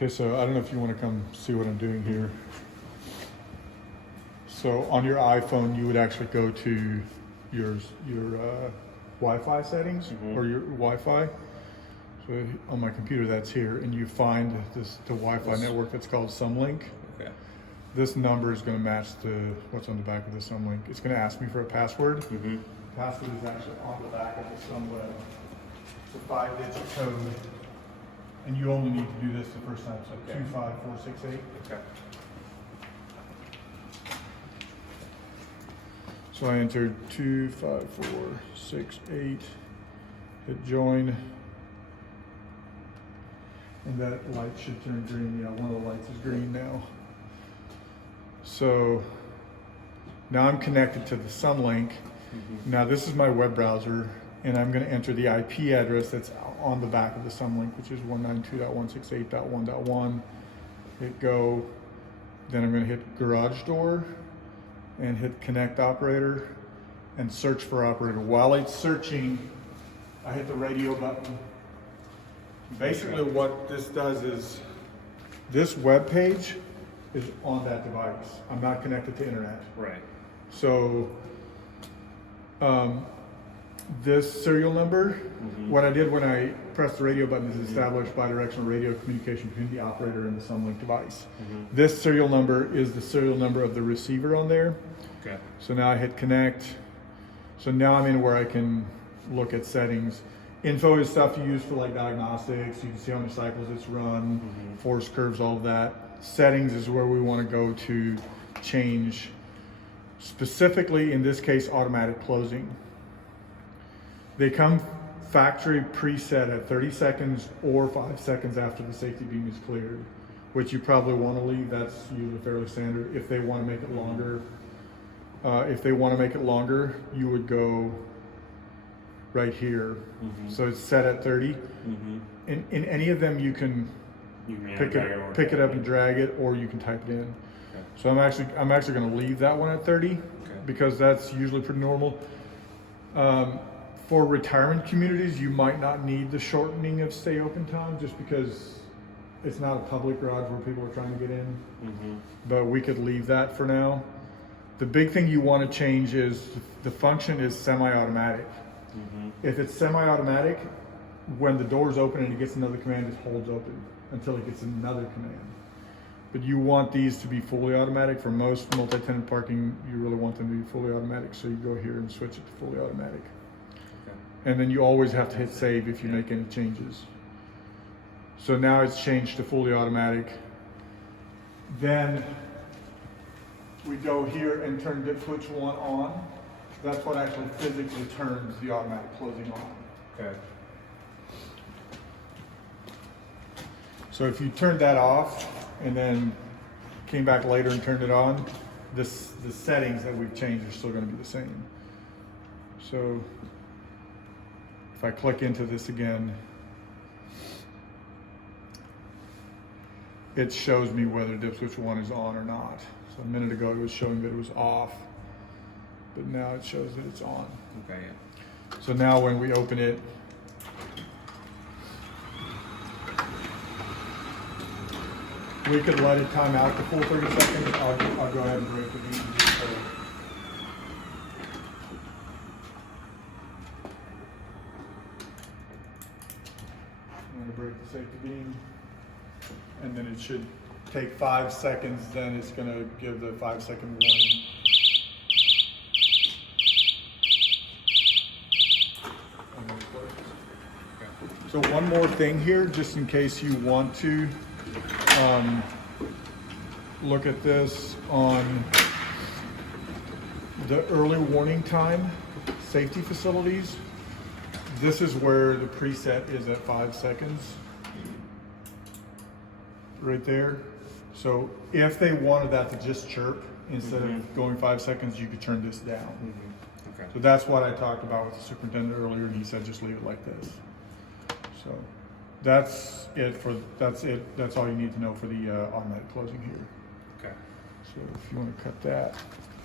Okay, so I don't know if you want to come see what I'm doing here. So on your iPhone, you would actually go to your Wi-Fi settings or your Wi-Fi. So on my computer, that's here, and you find the Wi-Fi network that's called SOMLink. Okay. This number is going to match what's on the back of the SOMLink. It's going to ask me for a password. The password is actually on the back of the SOMweb. It's a 5-digit code, and you only need to do this the first time. So 25468. Okay. So I entered 25468. Hit join. And that light should turn green. Yeah, one of the lights is green now. So now I'm connected to the SOMlink. Now this is my web browser, and I'm going to enter the IP address that's on the back of the SOMlink, which is 192.168.1.1. Hit go. Then I'm going to hit garage door and hit connect operator and search for operator. While it's searching, I hit the radio button. Basically what this does is, this web page is on that device. I'm not connected to internet. Right. So this serial number, what I did when I pressed the radio button is establish bidirectional radio communication between the operator and the SOMlink device. This serial number is the serial number of the receiver on there. Okay. So now I hit connect. So now I'm in where I can look at settings. Info is stuff you use for like diagnostics. You can see how many cycles it's run, force curves, all of that. Settings is where we want to go to change, specifically in this case, automatic closing. They come factory preset at 30 seconds or 5 seconds after the safety beam is cleared, which you probably want to leave. That's usually fairly standard. If they want to make it longer, you would go right here. So it's set at 30. In any of them, you can pick it up and drag it, or you can type it in. Okay. So I'm actually going to leave that one at 30 because that's usually pretty normal. For retirement communities, you might not need the shortening of stay open time just because it's not a public garage where people are trying to get in. But we could leave that for now. The big thing you want to change is the function is semi-automatic. If it's semi-automatic, when the door's open and it gets another command, it holds open until it gets another command. But you want these to be fully automatic. For most multi-tenant parking, you really want them to be fully automatic. So you go here and switch it to fully automatic. And then you always have to hit save if you make any changes. So now it's changed to fully automatic. Then we go here and turn dip switch 1 on. That's what actually physically turns the automatic closing on. Okay. So if you turned that off and then came back later and turned it on, the settings that we've changed are still going to be the same. So if I click into this again, it shows me whether dip switch 1 is on or not. So a minute ago it was showing that it was off, but now it shows that it's on. Okay, yeah. So now when we open it, we could let it time out the full 30 seconds. I'll go ahead and break the beam. I'm going to break the safety beam, and then it should take 5 seconds. Then it's going to give the 5-second warning. So one more thing here, just in case you want to look at this on the early warning time safety facilities. This is where the preset is at 5 seconds, right there. So if they wanted that to just chirp instead of going 5 seconds, you could turn this down. Okay. So that's what I talked about with the superintendent earlier, and he said just leave it like this. So that's all you need to know for the automatic closing here. Okay. So if you want to cut that.